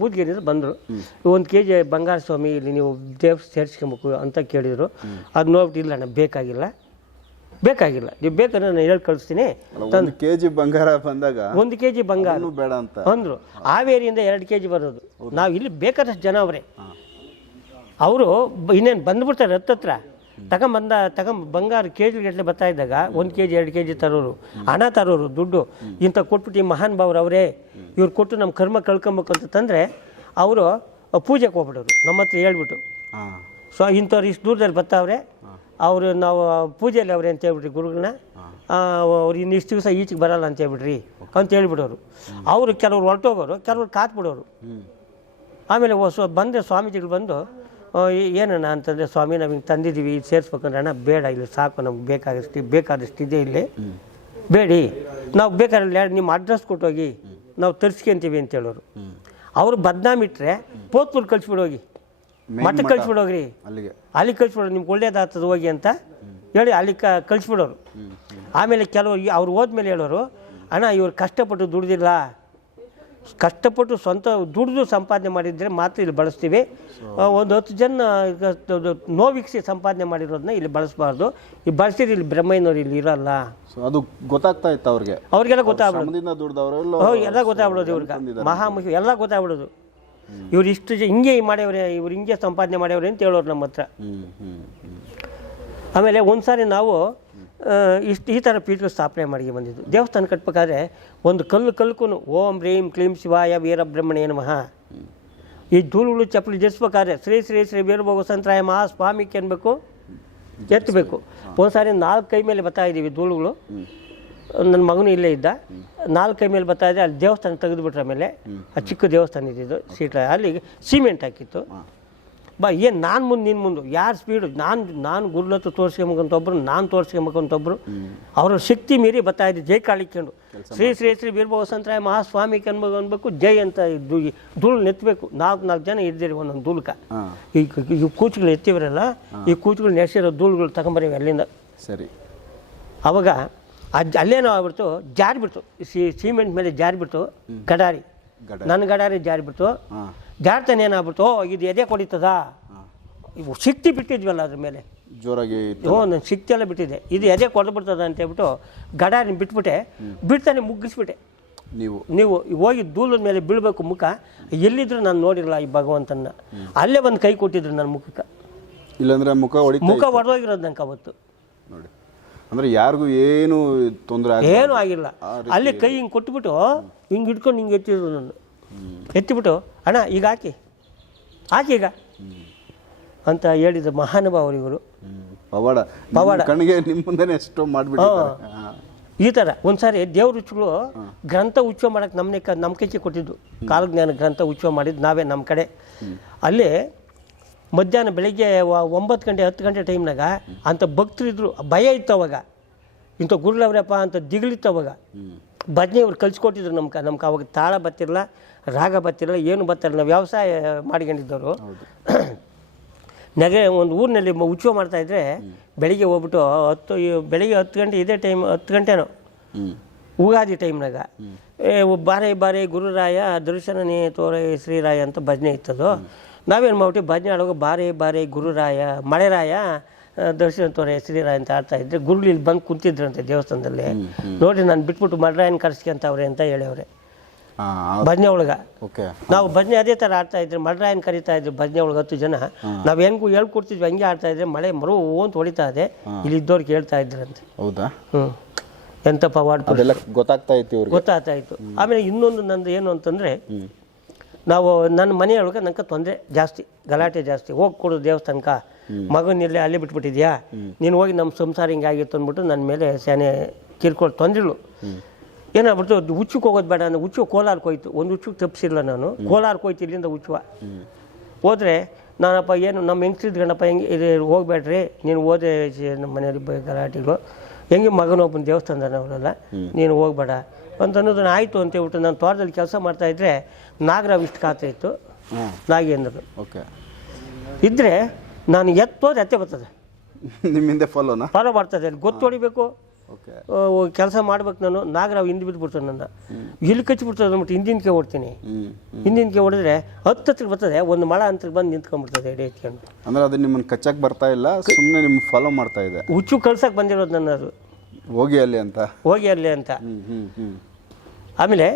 ಬೂದ್ಗಿರಿಯಿಂದ ಬಂದರು. ಒಂದು K G ಬಂಗಾರ ಸ್ವಾಮಿ ಇಲ್ಲಿ ನೀವು ದೇವ್ ಸೇರಿಸ್ಕೊಬೇಕು ಅಂತ ಕೇಳಿದರು. ಅದು ನೋಡ್ಬಿಟ್ಟು ಇಲ್ಲ ಅಣ್ಣ ಬೇಕಾಗಿಲ್ಲ. ಬೇಕಾಗಿಲ್ಲ. ನೀವು ಬೇಕಂದ್ರೆ ನಾನು ಹೇಳಿ ಕಳಿಸ್ತೀನಿ. ಒಂದು ಕೆ ಜಿ ಬಂಗಾರ ಬಂದಾಗ ಒಂದು ಕೆ ಜಿ ಬಂಗಾರ ಬೇಡ ಅಂತ. ಅಂದರು. ಹಾವೇರಿಯಿಂದ ಎರಡು ಕೆ ಜಿ ಬರೋದು ನಾವು ಇಲ್ಲಿ ಬೇಕಾದಷ್ಟು ಜನ ಅವರೇ. ಅವರು ಇನ್ನೇನು ಬಂದ್ಬಿಡ್ತಾರೆ ಹತ್ತತ್ರ ತಗೊಂಬಂದ ತಗೊಂಬ ಬಂಗಾರ ಕೆ ಜಿ ಗಟ್ಟಲೆ ಬರ್ತಾ ಇದ್ದಾಗ ಒಂದು ಕೆ ಜಿ ಎರಡು ಕೆ ಜಿ ತರೋರು ಹಣ ತರೋರು ದುಡ್ಡು. ಇಂಥ ಕೊಟ್ಬಿಟ್ಟು ಈ ಮಹಾನ್ ಭಾವ್ರು ಅವರೇ. ಇವ್ರು ಕೊಟ್ಟು ನಮ್ಮ ಕರ್ಮ ಕಳ್ಕೊಬೇಕು ಅಂತ ತಂದರೆ ಅವರು ಪೂಜೆಗೆ ಹೋಗ್ಬಿಡೋರು. ನಮ್ಮ ಹತ್ರ ಹೇಳ್ಬಿಟ್ಟು. ಸೊ ಇಂಥವ್ರು ಇಷ್ಟು ದೂರದಲ್ಲಿ ಬರ್ತಾವ್ರೆ ಅವರು ನಾವು ಪೂಜೆಯಲ್ಲಿ ಅವ್ರೆ ಅಂತ ಹೇಳ್ಬಿಟ್ರಿ ಗುರುಗಳನ್ನ ಅವ್ರು ಇನ್ನು ಇಷ್ಟು ದಿವಸ ಈಚೆಗೆ ಬರಲ್ಲ ಅಂತ ಹೇಳ್ಬಿಡ್ರಿ ಅಂತ ಹೇಳ್ಬಿಡೋರು. ಅವರು ಕೆಲವ್ರು ಹೊರಟೋಗೋರು ಕೆಲವ್ರು ಕಾತ್ಬಿಡೋರು ಆಮೇಲೆ ಹೊಸ ಬಂದರೆ ಸ್ವಾಮೀಜಿಗಳು ಬಂದು ಏನಣ್ಣ ಅಂತಂದರೆ ಸ್ವಾಮಿ ನಾವು ಹಿಂಗೆ ತಂದಿದ್ದೀವಿ ಇದು ಸೇರಿಸ್ಬೇಕಂದ್ರೆ ಅಣ್ಣ ಬೇಡ ಇಲ್ಲಿ ಸಾಕು ನಮ್ಗೆ ಬೇಕಾದಷ್ಟು ಬೇಕಾದಷ್ಟು ಇದೆ ಇಲ್ಲಿ. ಬೇಡಿ. ನಾವು ಬೇಕಾದ್ರೆ ನಿಮ್ಮ ಅಡ್ರೆಸ್ ಕೊಟ್ಟೋಗಿ ನಾವು ತರಿಸ್ಕೊಂತೀವಿ ಅಂತ ಹೇಳೋರು. ಅವರು ಬದನಾಮ್ ಇಟ್ಟರೆ ಪೋತ್ಪುರ್ ಕಳಿಸ್ಬಿಡೋಗಿ ಮಠಕ್ಕೆ ಮಠ. ಕಳಿಸ್ಬಿಡೋಗ್ರಿ ಅಲ್ಲಿಗೆ. ಅಲ್ಲಿ ಕಳಿಸ್ಬಿಡೋರು ನಿಮ್ಗೆ ಒಳ್ಳೇದಾಗ್ತದೆ ಹೋಗಿ ಅಂತ ಹೇಳಿ ಅಲ್ಲಿ ಕ ಕಳಿಸ್ಬಿಡೋರು. ಆಮೇಲೆ ಕೆಲವರು ಅವ್ರು ಹೋದ್ಮೇಲೆ ಹೇಳೋರು ಅಣ್ಣ ಇವ್ರು ಕಷ್ಟಪಟ್ಟು ದುಡ್ದಿಲ್ಲ ಕಷ್ಟಪಟ್ಟು ಸ್ವಂತ ದುಡಿದು ಸಂಪಾದನೆ ಮಾಡಿದರೆ ಮಾತ್ರ ಇಲ್ಲಿ ಬಳಸ್ತೀವಿ. ಒಂದು ಹತ್ತು ಜನ ನೋವಿಕ್ಸಿ ಸಂಪಾದನೆ ಮಾಡಿರೋದನ್ನ ಇಲ್ಲಿ ಬಳಸಬಾರ್ದು. ಈ ಬಳಸಿದ್ರೆ ಇಲ್ಲಿ ಬ್ರಹ್ಮಯ್ಯನವ್ರು ಇಲ್ಲಿ ಇರಲ್ಲ. ಅದು ಗೊತ್ತಾಗ್ತಾ ಇತ್ತು ಅವ್ರಿಗೆ. ಅವ್ರಿಗೆಲ್ಲ ಗೊತ್ತಾಗ್ಬಿಡೋದು. ಎಲ್ಲ ಗೊತ್ತಾಗ್ಬಿಡೋದು ಇವ್ರಿಗೆ. ಮಹಾಮುಖಿ ಎಲ್ಲ ಗೊತ್ತಾಗ್ಬಿಡೋದು. ಇವ್ರು ಇಷ್ಟು ಹಿಂಗೆ ಮಾಡ್ಯವ್ರೆ ಇವ್ರು ಹಿಂಗೆ ಸಂಪಾದನೆ ಮಾಡ್ಯವ್ರೆ ಅಂತ ಹೇಳೋರು ನಮ್ಮ ಹತ್ರ. ಆಮೇಲೆ ಒಂದು ಸಾರಿ ನಾವು ಇಷ್ಟು ಈ ಥರ ಪೀಠ ಸ್ಥಾಪನೆ ಮಾಡಿ ಬಂದಿದ್ದು. ದೇವಸ್ಥಾನ ಕಟ್ಟಬೇಕಾದ್ರೆ ಒಂದು ಕಲ್ಲು ಕಲ್ಕು ಓಂ ರೀಂ ಕ್ಲೀಂ ಶಿವಾಯ ವೀರಬ್ರಹ್ಮಣ್ಯ ನಮಃ. ಈ ಧೂಳುಗಳು ಚಪ್ಪಲಿ ಜರಿಸ್ಬೇಕಾದ್ರೆ ಶ್ರೀ ಶ್ರೀ ಶ್ರೀ ವೀರಭೋಗ ಸಂತ್ರಾಯ ಮಹಾ ಸ್ವಾಮಿಗೆ ಅನ್ಬೇಕು ಎತ್ತಬೇಕು ಸಾರಿ ನಾಲ್ಕು ಕೈ ಮೇಲೆ ಬರ್ತಾ ಇದ್ದೀವಿ ಧೂಳುಗಳು. ನನ್ನ ಮಗನು ಇಲ್ಲೇ ಇದ್ದ. ನಾಲ್ಕು ಕೈ ಮೇಲೆ ಬರ್ತಾ ಇದ್ದೆ ಅಲ್ಲಿ ದೇವಸ್ಥಾನ ತೆಗೆದುಬಿಟ್ರೆ ಮೇಲೆ ಆ ಚಿಕ್ಕ ದೇವಸ್ಥಾನ ಇದ್ದಿದ್ದು ಸೀಟ ಅಲ್ಲಿ ಸಿಮೆಂಟ್ ಹಾಕಿತ್ತು. ಬಾ ಏನು ನಾನು ಮುಂದೆ ನಿನ್ನ ಮುಂದೆ? ಯಾರು ಸ್ಪೀಡು ನಾನು ನಾನು ಗುರುಲತ್ತು ತೋರಿಸ್ಕೊಂಬಕಂತ ಒಬ್ರು ನಾನು ತೋರಿಸ್ಕೊಂಬಕಂತ ಒಬ್ರು. ಅವರ ಶಕ್ತಿ ಮೀರಿ ಬರ್ತಾ ಇದ್ದೆ ಜೈ ಕಾಳಿಕೊಂಡು. ಶ್ರೀ ಶ್ರೀ ಶ್ರೀ ವೀರಭವ ವಸಂತರಾಯ ಮಹಾಸ್ವಾಮಿ ಕನ್ಬೇಕು ಅನ್ಬೇಕು ಜೈ ಅಂತ ಧೂಳು ನೆತ್ತಬೇಕು ನಾಲ್ಕು ನಾಲ್ಕು ಜನ ಇದ್ದೀರಿ ಒಂದೊಂದು ಧೂಳ್ಕ. ಈ ಈ ಕೂಚುಗಳು ಎತ್ತಿವರಲ್ಲ ಈ ಕೂಚುಗಳು ನೆಸಿರೋ ಧೂಳುಗಳು ತಗೊಂಬರೀವಿ ಅಲ್ಲಿಂದ. ಸರಿ. ಅವಾಗ ಅದು ಅಲ್ಲೇನೋ ಆಗ್ಬಿಡ್ತು ಜಾರಿಬಿಡ್ತು. ಸಿಮೆಂಟ್ ಮೇಲೆ ಜಾರಿಬಿಡ್ತು ಗಡಾರಿ. ನನ್ನ ಗಡಾರಿ ಜಾರಿಬಿಡ್ತು. ಹಾಂ ಜಾರ್ತಾನೆ ಏನಾಗ್ಬಿಡ್ತು? ಓ ಇದು ಎದೆ ಕೊಡಿತದ? ಇವು ಶಕ್ತಿ ಬಿಟ್ಟಿದ್ವಲ್ಲ ಅದ್ರ ಮೇಲೆ. ಜೋರಾಗಿ ಓ ನನ್ನ ಶಕ್ತಿ ಎಲ್ಲ ಬಿಟ್ಟಿದೆ. ಇದು ಎದೆ ಕೊಡ್ಬಿಡ್ತದ ಅಂತ ಹೇಳ್ಬಿಟ್ಟು ಗಡಾರಿನ ಬಿಟ್ಬಿಟ್ಟೆ. ಬಿಡ್ತಾನೆ ಮುಗ್ಗಿಸ್ಬಿಟ್ಟೆ. ನೀವು. ನೀವು ಹೋಗಿ ದೂಲದ ಮೇಲೆ ಬೀಳ್ಬೇಕು ಮುಖ. ಎಲ್ಲಿದ್ರು ನಾನು ನೋಡಿರಲ್ಲ ಈ ಭಗವಂತನ ಅಲ್ಲೇ ಒಂದು ಕೈ ಕೊಟ್ಟಿದ್ರು ನನ್ನ ಮುಖಕ್ಕೆ. ಇಲ್ಲಾಂದ್ರೆ ಮುಖ ಹೊಡಿ ಮುಖ ಒಡೆದೋಗಿರೋದು ನಂಗೆ ಅವತ್ತು. ನೋಡಿ. ಅಂದ್ರೆ ಯಾರಿಗೂ ಏನು ತೊಂದರೆ ಏನು ಏನೂ ಆಗಿಲ್ಲ. ಅಲ್ಲಿ ಕೈ ಹಿಂಗೆ ಕೊಟ್ಬಿಟ್ಟು ಹಿಂಗೆ ಹಿಡ್ಕೊಂಡು ಹಿಂಗೆ ಎತ್ತಿದ್ರು ನಾನು ಎತ್ತಿಬಿಟ್ಟು ಅಣ್ಣ ಈಗ ಹಾಕಿ. ಹಾಕಿ ಈಗ. ಅಂತ ಹೇಳಿದ ಮಹಾನುಭಾವರು ಇವರು. ಪವಾಡ. ಪವಾಡ. ಕಣ್ಣಿಗೆ ನಿಮ್ಮ ಮುಂದೆ ಎಷ್ಟೋ ಈ ಥರ ಒಂದ್ಸಾರಿ ದೇವ್ರ ರುಚಿಗಳು ಗ್ರಂಥ ಉಚ್ಚ ಮಾಡಕ್ಕೆ ನಮ್ಮನೆ ಕ ನಮ್ಮ ಕೊಟ್ಟಿದ್ದು. ಕಾಲಜ್ಞಾನ ಗ್ರಂಥ ಉಚ್ಚ ಮಾಡಿದ್ದು ನಾವೇ ನಮ್ಮ ಕಡೆ. ಅಲ್ಲಿ ಮಧ್ಯಾಹ್ನ ಬೆಳಗ್ಗೆ ಒಂಬತ್ತು ಗಂಟೆ ಹತ್ತು ಗಂಟೆ ಟೈಮ್ನಾಗ ಅಂಥ ಇದ್ದರು ಭಯ ಇತ್ತು ಅವಾಗ. ಇಂಥ ಗುರುಳವ್ರಪ್ಪ ಅಂತ ದಿಗಳಿತ್ತು ಅವಾಗ. ಭಜನೆ ಅವ್ರು ಕಲ್ಸ್ಕೊಟ್ಟಿದ್ರು ನಮ್ಗೆ ನಮ್ಗೆ ಅವಾಗ ತಾಳ ಬತ್ತಿರಲ್ಲ ರಾಗ ಬತ್ತಿರಲ್ಲ ಏನು ಬತ್ತಿರಲ್ಲ ನಾವು ವ್ಯವಸಾಯ ಮಾಡ್ಕೊಂಡಿದ್ದವರು. ನಗರ ಒಂದು ಊರಿನಲ್ಲಿ ಉತ್ಸವ ಮಾಡ್ತಾಯಿದ್ರೆ ಬೆಳಿಗ್ಗೆ ಹೋಗ್ಬಿಟ್ಟು ಹತ್ತು ಬೆಳಿಗ್ಗೆ ಹತ್ತು ಗಂಟೆ ಇದೇ ಟೈಮ್ ಹತ್ತು ಗಂಟೆನೋ? ಯುಗಾದಿ ಉಗಾದಿ ಟೈಮ್ನಾಗ ಏ ಬಾರೆ ಬಾರೆ ಗುರುರಾಯ ದರ್ಶನನೇ ತೋರೆ ಶ್ರೀರಾಯ ಅಂತ ಭಜನೆ ಇತ್ತದು. ನಾವೇನು ಮಾಡ್ಬಿಟ್ಟು ಭಜನೆ ಆಡುವಾಗ ಬಾರೆ ಬಾರೆ ಗುರುರಾಯ ಮಳೆರಾಯ ದರ್ಶನ ತೋರೆ ಶ್ರೀರಾಯ ಅಂತ ಆಡ್ತಾ ಇದ್ರೆ ಗುರುಗಳು ಇಲ್ಲಿ ಬಂದು ಕುಂತಿದ್ರಂತೆ ದೇವಸ್ಥಾನದಲ್ಲಿ. ನೋಡಿ ನಾನು ಬಿಟ್ಬಿಟ್ಟು ಮಳೆರಾಯನ ಕರೆಸ್ಕೊಂತವ್ರೆ ಅಂತ ಹೇಳವ್ರೆ ಭಜನೆ ಒಳಗ. ನಾವು ಭಜನೆ ಅದೇ ಥರ ಆಡ್ತಾ ಇದ್ರೆ ಮಡ್ರಾಯನ್ ಕರಿತಾ ಇದ್ರು ಭಜನೆ ಒಳಗೆ ಹತ್ತು ಜನ. ನಾವು ಹೆಂಗೂ ಹೇಳ್ಕೊಡ್ತಿದ್ವಿ ಹಂಗೆ ಆಡ್ತಾ ಇದ್ರೆ ಮಳೆ ಮರು ಅಂತ ಹೊಡಿತಾ ಇದೆ. ಇಲ್ಲಿ ಇದ್ದವ್ರು ಹೇಳ್ತಾ ಇದ್ರಂತೆ ಹೌದಾ? ಹ್ಞೂ ಎಂತಪ್ಪ. ಅದೆಲ್ಲ ಗೊತ್ತಾಗ್ತಾ ಇತ್ತು ಗೊತ್ತಾಗ್ತಾ ಇತ್ತು. ಆಮೇಲೆ ಇನ್ನೊಂದು ನಂದು ಏನು ಅಂತಂದರೆ ನಾವು ನನ್ನ ಮನೆಯೊಳಗೆ ನನಗೆ ತೊಂದರೆ ಜಾಸ್ತಿ ಗಲಾಟೆ ಜಾಸ್ತಿ. ಹೋಗಿ ಕೊಡು ದೇವಸ್ಥಾನಕ ಮಗನಿಲ್ಲೇ ಅಲ್ಲಿ ಬಿಟ್ಬಿಟ್ಟಿದ್ಯಾ? ನೀನು ಹೋಗಿ ನಮ್ಮ ಸಂಸಾರ ಹಿಂಗಾಗಿತ್ತು ಅಂದ್ಬಿಟ್ಟು ನನ್ನ ಮೇಲೆ ಸೇನೆ ಕಿರ್ಕೊಂಡು ತೊಂದರೆಗಳು ಏನಾಗ್ಬಿಡ್ತು? ಅದು ಹುಚ್ಚಕ್ಕೆ ಹೋಗೋದು ಬೇಡ ನಾನು ಹುಚ್ಚು ಕೋಲಾರಕ್ಕೆ ಹೋಯ್ತು. ಒಂದು ಹುಚ್ಚಕ್ಕೆ ತಪ್ಪಿಸಿಲ್ಲ ನಾನು. ಕೋಲಾರಕ್ಕೆ ಹೋಯ್ತು ಇಲ್ಲಿಂದ ಹುಚ್ಚುವ ಹೋದರೆ ನಾನಪ್ಪ ಏನು ನಮ್ಮ ಹೆಂಗ್ಸಿದ್ ಗಣಪ ಹೆಂಗೆ ಇದು ಹೋಗ್ಬೇಡ್ರಿ. ನೀನು ಓದೆ ನಮ್ಮ ಮನೆಯಲ್ಲಿ ಹೆಂಗೆ ಗಲಾಟೆಗಳು. ಹೆಂಗೆ ದೇವಸ್ಥಾನದ ಅವರೆಲ್ಲ ನೀನು ಹೋಗ್ಬೇಡ. ಅಂತ ಅನ್ನೋದು ಆಯಿತು ಅಂತ ಹೇಳ್ಬಿಟ್ಟು ನಾನು ತೋಟದಲ್ಲಿ ಕೆಲಸ ಮಾಡ್ತಾಯಿದ್ರೆ ನಾಗರಾವ್ ಇಷ್ಟು ಖಾತೆ ಇತ್ತು. ಹಾಂ ನಾಗೇಂದ್ರ ಓಕೆ. ಇದ್ದರೆ ನಾನು ಎತ್ತೋದು ಎತ್ತೆ ಬರ್ತದೆ. ನಿಮ್ಮಿಂದ ಫಾಲೋನಾ ಫಾಲೋ ಮಾಡ್ತದೆ ಅಲ್ಲಿ ಗೊತ್ತು ಹೊಡಿಬೇಕು. ಕೆಲಸ ಮಾಡ್ಬೇಕು ನಾನು. ನಾಗರಾವ್ ಹಿಂದೆ ಬಿದ್ದುಬಿಡ್ತಾನೆ ನನ್ನ. ಇಲ್ಲಿ ಕಚ್ಚಿಬಿಡ್ತದೆ ಅಂದ್ಬಿಟ್ಟು ಹಿಂದಿನಕ್ಕೆ ಓಡ್ತೀನಿ. ಹಿಂದಿನ ಹಿಂದಿನಕ್ಕೆ ಓಡಿದ್ರೆ ಹತ್ತು ಹತ್ರ ಬರ್ತದೆ ಒಂದು ಮಳ ಅಂತ ಬಂದು ನಿಂತ್ಕೊಂಡ್ಬಿಡ್ತದೆ ಎಡೆ ಎತ್ಕೊಂಡು ಅಂದ್ರೆ ಅದು ನಿಮ್ಮನ್ನು ಕಚ್ಚಕ್ಕೆ ಬರ್ತಾ ಇಲ್ಲ ಸುಮ್ಮನೆ ನಿಮ್ಮ ಫಾಲೋ ಮಾಡ್ತಾ ಇದೆ. ಹುಚ್ಚು ಕಳ್ಸಕ್ಕೆ ಬಂದಿರೋದು ನನ್ನ ಅದು. ಹೋಗಿ ಅಲ್ಲಿ ಅಂತ? ಹೋಗಿ ಅಲ್ಲಿ ಅಂತ. ಆಮೇಲೆ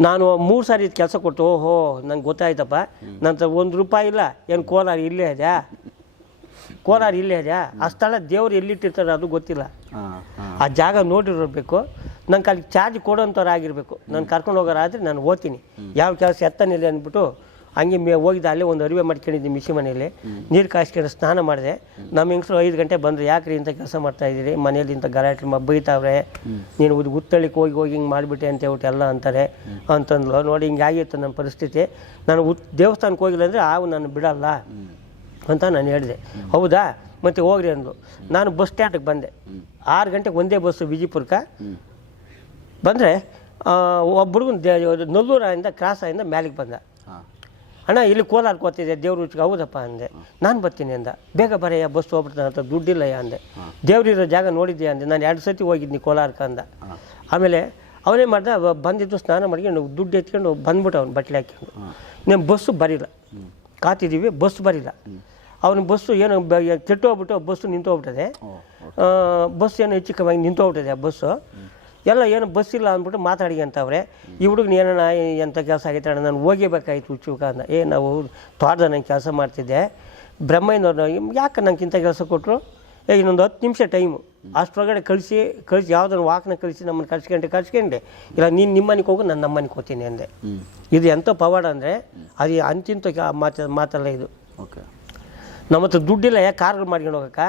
ನಾನು ಮೂರು ಸಾರಿ ಕೆಲಸ ಕೊಟ್ಟು ಓಹೋ ನಂಗೆ ಗೊತ್ತಾಯ್ತಪ್ಪ. ನಂತರ ಒಂದು ರೂಪಾಯಿ ಇಲ್ಲ ಏನು ಕೋಲಾರ ಇಲ್ಲೇ ಇದೆ ಕೋಲಾರ ಇಲ್ಲೇ ಇದೆ ಆ ಸ್ಥಳ ದೇವ್ರು ಎಲ್ಲಿಟ್ಟಿರ್ತಾರೆ ಅದು ಗೊತ್ತಿಲ್ಲ. ಆ ಜಾಗ ನೋಡಿರಬೇಕು. ನಂಗೆ ಅಲ್ಲಿ ಚಾರ್ಜ್ ಕೊಡೋಂಥವ್ರು ಆಗಿರಬೇಕು ನಾನು ಕರ್ಕೊಂಡು ಹೋಗೋರಾದ್ರೆ ನಾನು ಓದ್ತೀನಿ ಯಾವ ಕೆಲಸ ಎತ್ತನಿಲ್ಲ ಅಂದ್ಬಿಟ್ಟು ಹಂಗೆ ಮೇ ಹೋಗಿದ್ದೆ ಅಲ್ಲೇ ಒಂದು ಅರಿವೆ ಮಾಡ್ಕೊಂಡಿದ್ದೀನಿ ಮಿಷಿ ಮನೆಯಲ್ಲಿ. ನೀರು ಕಾಯಿಸ್ಕೊಂಡು ಸ್ನಾನ ಮಾಡಿದೆ. ನಮ್ಮ ಹೆಂಗಸರು ಐದು ಗಂಟೆ ಬಂದರು ಯಾಕ್ರಿ ಇಂಥ ಕೆಲಸ ಮಾಡ್ತಾ ಇದ್ದೀರಿ? ಮನೇಲಿ ಇಂಥ ಗಲಾಟೆ ಮ ಬೈತಾವ್ರೆ. ನೀನು ಉದ್ ಉತ್ತಳಿಕ್ಕೆ ಹೋಗಿ ಹೋಗಿ ಹಿಂಗೆ ಮಾಡಿಬಿಟ್ಟೆ ಅಂತ ಹೇಳ್ಬಿಟ್ಟು ಎಲ್ಲ ಅಂತಾರೆ. ಅಂತಂದ್ಲು. ನೋಡಿ ಹಿಂಗೆ ಆಗಿತ್ತು ನನ್ನ ಪರಿಸ್ಥಿತಿ. ನಾನು ಉತ್ ದೇವಸ್ಥಾನಕ್ಕೆ ಹೋಗಿಲ್ಲ ಅಂದರೆ ಆವು ನಾನು ಬಿಡಲ್ಲ. ಅಂತ ನಾನು ಹೇಳಿದೆ. ಹೌದಾ? ಮತ್ತೆ ಹೋಗ್ರಿ ಅಂದ್ಲು. ನಾನು ಬಸ್ ಸ್ಟ್ಯಾಂಡಿಗೆ ಬಂದೆ. ಆರು ಗಂಟೆಗೆ ಒಂದೇ ಬಸ್ಸು ವಿಜಯಪುರಕ್ಕೆ ಬಂದರೆ ಒಬ್ಬರಿಗೂ ನಲ್ಲೂರಿಂದ ಕ್ರಾಸಿಂದ ಮ್ಯಾಲಿಗೆ ಬಂದ. ಅಣ್ಣ ಇಲ್ಲಿ ಕೋಲಾರಕ್ಕೆ ಹೋಗ್ತಿದ್ದೆ ದೇವ್ರ ರುಚಿಗೆ ಹೌದಪ್ಪ ಅಂದೆ. ನಾನು ಬರ್ತೀನಿ ಅಂದ. ಬೇಗ ಬರೆಯ ಬಸ್ ಹೋಗ್ಬಿಡ್ತಾನೆ ಅಂತ ದುಡ್ಡಿಲ್ಲಯ್ಯ ಅಂದೆ. ದೇವ್ರಿರೋ ಜಾಗ ನೋಡಿದ್ದೆ ಅಂದೆ. ನಾನು ಎರಡು ಸತಿ ಹೋಗಿದ್ನಿ ಕೋಲಾರಕ್ಕೆ ಅಂದ. ಆಮೇಲೆ ಅವನೇ ಮಾಡ್ದ ಬಂದಿದ್ದು ಸ್ನಾನ ಮಾಡ್ಕೊಂಡು ದುಡ್ಡು ಎತ್ಕೊಂಡು ಬಂದ್ಬಿಟ್ಟು ಅವ್ನು ಬಟ್ಲೆ ಹಾಕ್ಕೊಂಡು. ನಿಮ್ಮ ಬಸ್ಸು ಬರಿಲ್ಲ. ಕಾತಿದ್ದೀವಿ ಬಸ್ ಬರಿಲ್ಲ. ಅವನ ಬಸ್ಸು ಏನು ಬ- ಕೆಟ್ಟು ಹೋಗ್ಬಿಟ್ಟು ಬಸ್ಸು ನಿಂತು ಹೋಗ್ಬಿಟ್ಟದೆ ಓ ಬಸ್ ಏನು ಹೆಚ್ಚು ಕಮ್ಮಿ ನಿಂತು ಹೋಗ್ಬಿಟ್ಟಿದೆ ಆ ಬಸ್ಸು. ಎಲ್ಲ ಏನು ಬಸ್ ಇಲ್ಲ ಅಂದ್ಬಿಟ್ಟು ಮಾತಾಡಿ ಅಂತವ್ರೆ. ಈ ಹುಡುಗನ ಏನಣ್ಣ ಎಂಥ ಕೆಲಸ ಆಗೈತೆ ಅಣ್ಣ ನಾನು ಹೋಗಿಬೇಕಾಯ್ತು ಹುಚ್ಚುಕ ಅಂದ ಏ ನಾವು ತೋಟದ ನಂಗೆ ಕೆಲಸ ಮಾಡ್ತಿದ್ದೆ. ಬ್ರಹ್ಮಯ್ಯನವ್ರು ಯಾಕೆ ನಂಗೆ ಇಂಥ ಕೆಲಸ ಕೊಟ್ಟರು ಏ ಇನ್ನೊಂದು ಹತ್ತು ನಿಮಿಷ ಟೈಮು. ಅಷ್ಟೊಳಗಡೆ ಕಳಿಸಿ ಕಳಿಸಿ ಯಾವುದನ್ನು ವಾಕ್ನ ಕಳಿಸಿ ನಮ್ಮನ್ನು ಕಳ್ಸ್ಕೊಂಡೆ ಕಳ್ಸ್ಕೊಂಡೆ ಇಲ್ಲ ನೀನು ನಿಮ್ಮ ಮನೆಗೆ ಹೋಗು ನಾನು ನಮ್ಮ ಮನೆಗೆ ಹೋಗ್ತೀನಿ ಅಂದೆ. ಇದು ಎಂಥ ಪವಾಡ ಅಂದರೆ ಅದು ಅಂತಿಂತ ಮಾತ ಮಾತಲ್ಲ ಇದು. ಓಕೆ. ನಮ್ಮ ಹತ್ರ ದುಡ್ಡಿಲ್ಲ ಯಾಕೆ ಕಾರ್ಗಳು ಮಾಡ್ಕೊಂಡು ಹೋಗಕ್ಕ?